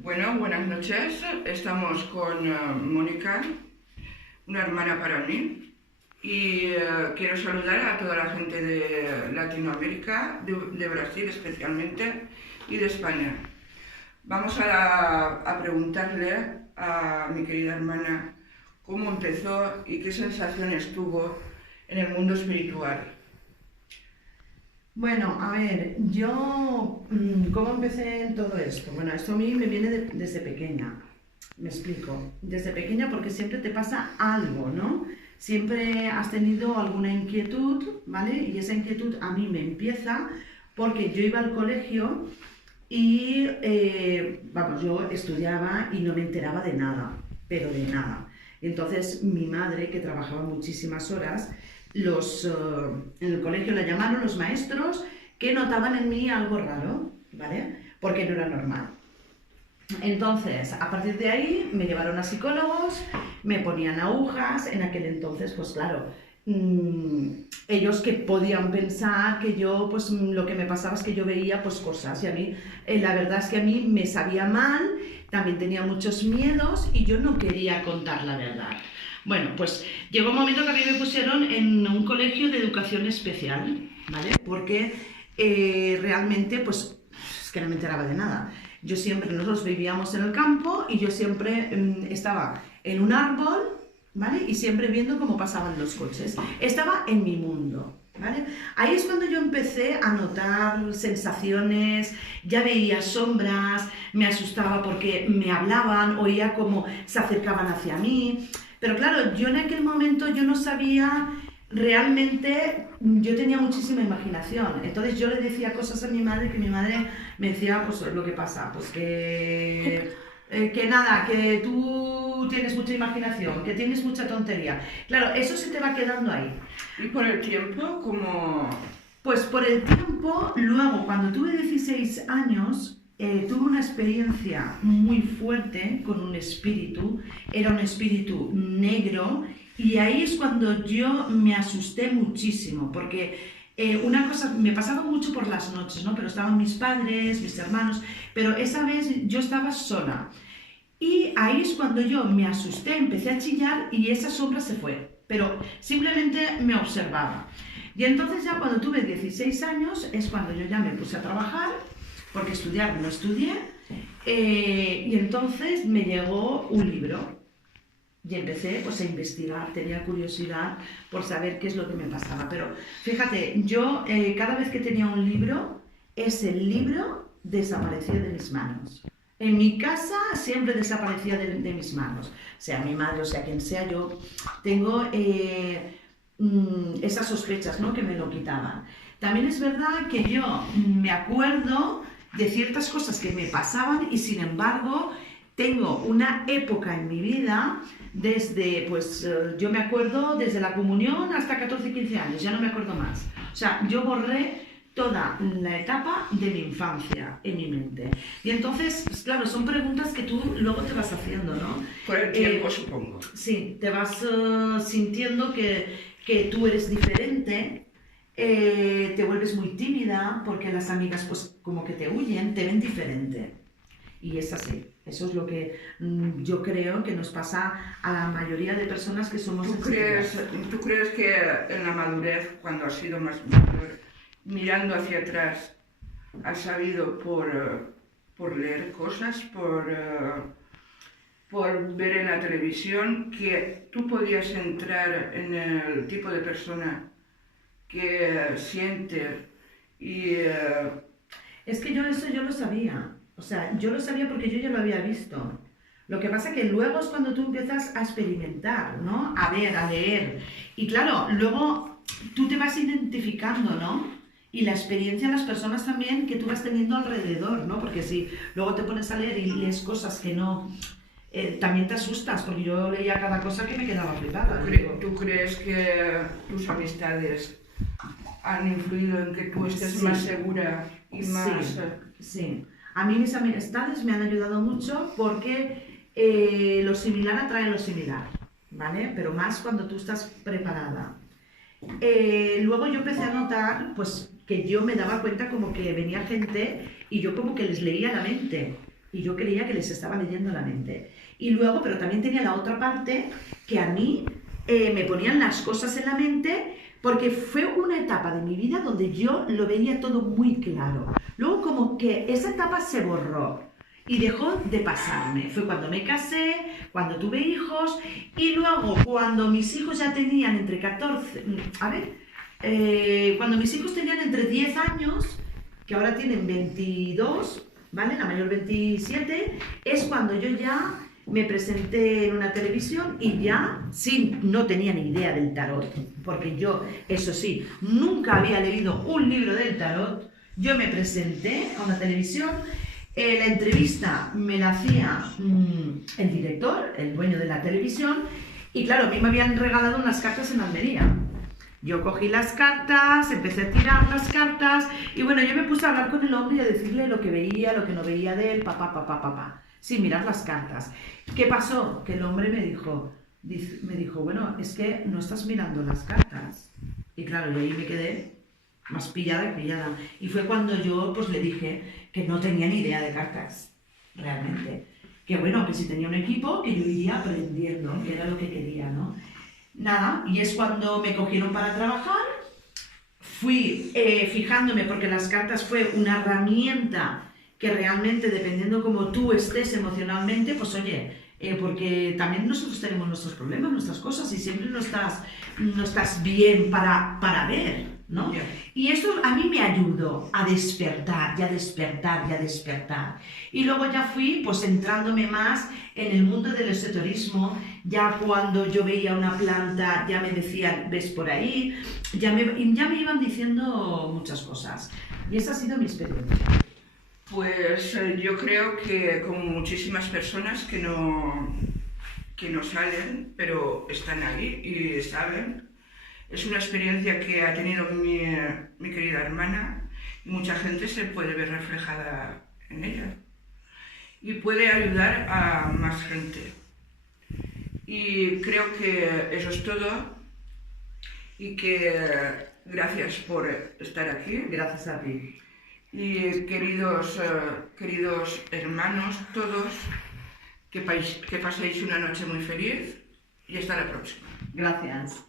Bueno, buenas noches. Estamos con Mónica, una hermana para mí. Y quiero saludar a toda la gente de Latinoamérica, de Brasil especialmente, y de España. Vamos a preguntarle a mi querida hermana cómo empezó y qué sensaciones tuvo en el mundo espiritual. Bueno, a ver, yo, ¿cómo empecé en todo esto? Bueno, esto a mí me viene desde pequeña, me explico. Desde pequeña porque siempre te pasa algo, ¿no? Siempre has tenido alguna inquietud, ¿vale? Y esa inquietud a mí me empieza porque yo iba al colegio y, vamos, yo estudiaba y no me enteraba de nada, pero de nada. Entonces mi madre, que trabajaba muchísimas horas, en el colegio la llamaron los maestros que notaban en mí algo raro, ¿vale? Porque no era normal. Entonces, a partir de ahí me llevaron a psicólogos, me ponían agujas, en aquel entonces, pues claro, ellos que podían pensar que yo, pues lo que me pasaba es que yo veía pues cosas y a mí, la verdad es que a mí me sabía mal, también tenía muchos miedos y yo no quería contar la verdad. Bueno, pues llegó un momento que a mí me pusieron en un colegio de educación especial, ¿vale? Porque realmente, pues, es que no me enteraba de nada. Nosotros vivíamos en el campo y yo siempre estaba en un árbol, ¿vale? Y siempre viendo cómo pasaban los coches. Estaba en mi mundo, ¿vale? Ahí es cuando yo empecé a notar sensaciones, ya veía sombras, me asustaba porque me hablaban, oía cómo se acercaban hacia mí. Pero claro, yo en aquel momento yo no sabía realmente, yo tenía muchísima imaginación. Entonces yo le decía cosas a mi madre que mi madre me decía, pues lo que pasa, pues que nada, que tú tienes mucha imaginación, que tienes mucha tontería. Claro, eso se te va quedando ahí. Y por el tiempo, como... Pues por el tiempo, luego cuando tuve 16 años, tuve una experiencia muy fuerte con un espíritu, era un espíritu negro y ahí es cuando yo me asusté muchísimo porque una cosa, me pasaba mucho por las noches, ¿no? Pero estaban mis padres, mis hermanos, pero esa vez yo estaba sola y ahí es cuando yo me asusté, empecé a chillar y esa sombra se fue, pero simplemente me observaba. Y entonces ya cuando tuve 16 años es cuando yo ya me puse a trabajar porque estudiar no estudié, y entonces me llegó un libro y empecé pues, a investigar, tenía curiosidad por saber qué es lo que me pasaba. Pero fíjate, yo cada vez que tenía un libro, ese libro desaparecía de mis manos. En mi casa siempre desaparecía de mis manos, sea mi madre o sea quien sea, yo tengo esas sospechas, ¿no? Que me lo quitaban. También es verdad que yo me acuerdo de ciertas cosas que me pasaban y sin embargo tengo una época en mi vida desde, pues yo me acuerdo desde la comunión hasta 14, 15 años, ya no me acuerdo más. O sea, yo borré toda la etapa de mi infancia en mi mente. Y entonces, pues, claro, son preguntas que tú luego te vas haciendo, ¿no? Por el tiempo, supongo. Sí, te vas sintiendo que tú eres diferente. Te vuelves muy tímida porque las amigas pues como que te huyen, te ven diferente. Y es así. Eso es lo que yo creo que nos pasa a la mayoría de personas que somos sensibles. ¿Tú crees que en la madurez, cuando has sido más mayor, mirando hacia atrás, has sabido por leer cosas, por ver en la televisión, que tú podías entrar en el tipo de persona que siente y... Es que yo lo sabía, o sea, yo lo sabía porque yo ya lo había visto. Lo que pasa que luego es cuando tú empiezas a experimentar, ¿no? A ver, a leer. Y claro, luego tú te vas identificando, ¿no? Y la experiencia de las personas también que tú vas teniendo alrededor, ¿no? Porque si luego te pones a leer y lees cosas que no... también te asustas, porque yo leía cada cosa que me quedaba flipada. ¿Tú crees que tus amistades han influido en que tú estés más segura y más...? Sí, sí. A mí mis amistades me han ayudado mucho porque lo similar atrae lo similar, ¿vale? Pero más cuando tú estás preparada. Luego yo empecé a notar, pues, que yo me daba cuenta como que venía gente y yo como que les leía la mente. Y yo creía que les estaba leyendo la mente. Y luego, pero también tenía la otra parte que a mí me ponían las cosas en la mente porque fue una etapa de mi vida donde yo lo veía todo muy claro. Luego como que esa etapa se borró y dejó de pasarme. Fue cuando me casé, cuando tuve hijos y luego cuando mis hijos ya tenían entre 14... cuando mis hijos tenían entre 10 años, que ahora tienen 22, ¿vale? La mayor 27, es cuando yo ya me presenté en una televisión y ya, sí, no tenía ni idea del tarot, porque yo, eso sí, nunca había leído un libro del tarot. Yo me presenté a una televisión, la entrevista me la hacía el director, el dueño de la televisión, y claro, a mí me habían regalado unas cartas en Almería. Yo cogí las cartas, empecé a tirar las cartas y bueno, yo me puse a hablar con el hombre y a decirle lo que veía, lo que no veía de él, papá, sin mirar las cartas. ¿Qué pasó? Que el hombre me dijo, bueno, es que no estás mirando las cartas. Y claro, yo ahí me quedé más pillada que pillada. Y fue cuando yo pues le dije que no tenía ni idea de cartas, realmente. Que bueno, que si tenía un equipo, que yo iría aprendiendo, que era lo que quería, ¿no? Nada, y es cuando me cogieron para trabajar, fui fijándome porque las cartas fue una herramienta que realmente dependiendo cómo tú estés emocionalmente, pues oye, porque también nosotros tenemos nuestros problemas, nuestras cosas y siempre no estás bien para ver, ¿no? Yeah. Y esto a mí me ayudó a despertar, y a despertar, y a despertar. Y luego ya fui pues entrándome más en el mundo del esoterismo, ya cuando yo veía una planta ya me decían, ves por ahí, ya me iban diciendo muchas cosas. Y esa ha sido mi experiencia. Pues yo creo que como muchísimas personas que no salen, pero están ahí y saben, es una experiencia que ha tenido mi querida hermana y mucha gente se puede ver reflejada en ella y puede ayudar a más gente. Y creo que eso es todo y que gracias por estar aquí. Gracias a ti. Y queridos hermanos, todos, que paséis una noche muy feliz y hasta la próxima. Gracias.